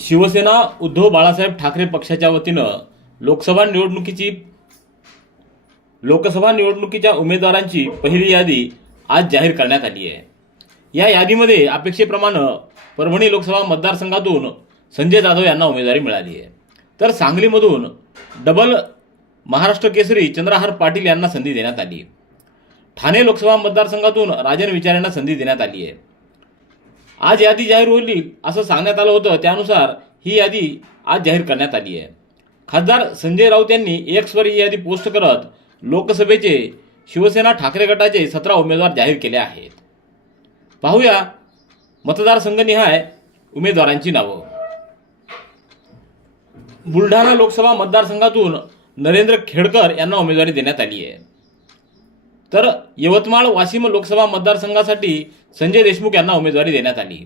शिवसेना उद्धव बाळासाहेब ठाकरे पक्षाच्या वतीनं लोकसभा निवडणुकीची लोकसभा निवडणुकीच्या उमेदवारांची पहिली यादी आज जाहीर करण्यात आली आहे. या यादीमध्ये अपेक्षेप्रमाणे परभणी लोकसभा मतदारसंघातून संजय जाधव यांना उमेदवारी मिळाली आहे. तर सांगलीमधून डबल महाराष्ट्र केसरी चंद्रहार पाटील यांना संधी देण्यात आली. ठाणे लोकसभा मतदारसंघातून राजन विचार यांना संधी देण्यात आली आहे. आज यादी जाहीर होईल असं सांगण्यात आलं होतं. त्यानुसार ही यादी आज जाहीर करण्यात आली आहे. खासदार संजय राऊत यांनी एक्सवर ही यादी पोस्ट करत लोकसभेचे शिवसेना ठाकरे गटाचे सतरा उमेदवार जाहीर केले आहेत. पाहूया मतदारसंघनिहाय उमेदवारांची नावं. बुलढाणा लोकसभा मतदारसंघातून नरेंद्र खेडकर यांना उमेदवारी देण्यात आली आहे. तर यवतमाळ वाशिम लोकसभा मतदारसंघासाठी संजय देशमुख यांना उमेदवारी देण्यात आली.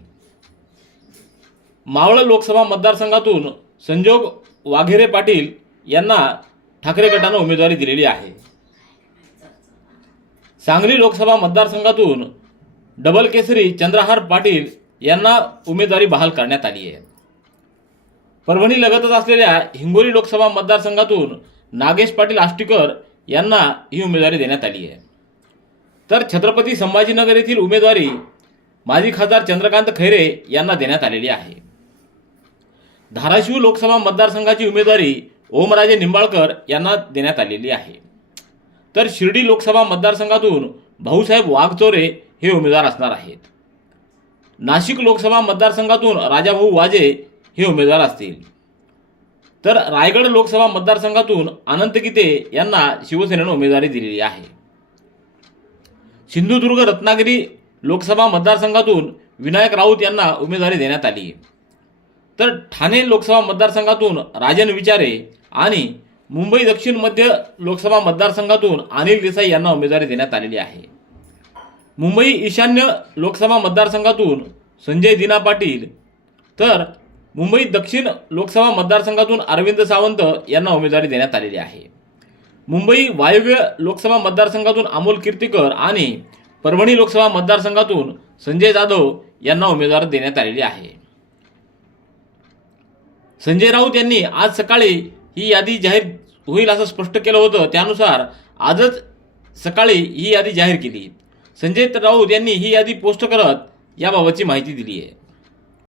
मावळ लोकसभा मतदारसंघातून संजोग वाघेरे पाटील यांना ठाकरे गटानं उमेदवारी दिलेली आहे. सांगली लोकसभा मतदारसंघातून डबल केसरी चंद्रहार पाटील यांना उमेदवारी बहाल करण्यात आली आहे. परभणी लगतच असलेल्या हिंगोली लोकसभा मतदारसंघातून नागेश पाटील आष्टीकर यांना ही उमेदवारी देण्यात आली आहे. तर छत्रपती संभाजीनगर येथील उमेदवारी माजी खासदार चंद्रकांत खैरे यांना देण्यात आलेली आहे. धाराशिव लोकसभा मतदारसंघाची उमेदवारी ओमराजे निंबाळकर यांना देण्यात आलेली आहे. तर शिर्डी लोकसभा मतदारसंघातून भाऊसाहेब वाघचोरे हे उमेदवार असणार आहेत. नाशिक लोकसभा मतदारसंघातून राजाभाऊ वाजे हे उमेदवार असतील. तर रायगड लोकसभा मतदारसंघातून अनंत गीते यांना शिवसेनेनं उमेदवारी दिलेली आहे. सिंधुदुर्ग रत्नागिरी लोकसभा मतदारसंघातून विनायक राऊत यांना उमेदवारी देण्यात आली. तर ठाणे लोकसभा मतदारसंघातून राजन विचारे आणि मुंबई दक्षिण मध्य लोकसभा मतदारसंघातून अनिल देसाई यांना उमेदवारी देण्यात आलेली आहे. मुंबई ईशान्य लोकसभा मतदारसंघातून संजय दिना पाटील तर मुंबई दक्षिण लोकसभा मतदारसंघातून अरविंद सावंत यांना उमेदवारी देण्यात आलेली आहे. मुंबई वायव्य लोकसभा मतदारसंघातून अमोल कीर्तीकर आणि परभणी लोकसभा मतदारसंघातून संजय जाधव यांना उमेदवार देण्यात आलेली आहे. संजय राऊत यांनी आज सकाळी ही यादी जाहीर होईल असं स्पष्ट केलं होतं. त्यानुसार आजच सकाळी ही यादी जाहीर केली. संजय राऊत यांनी ही यादी पोस्ट करत याबाबतची माहिती दिली आहे.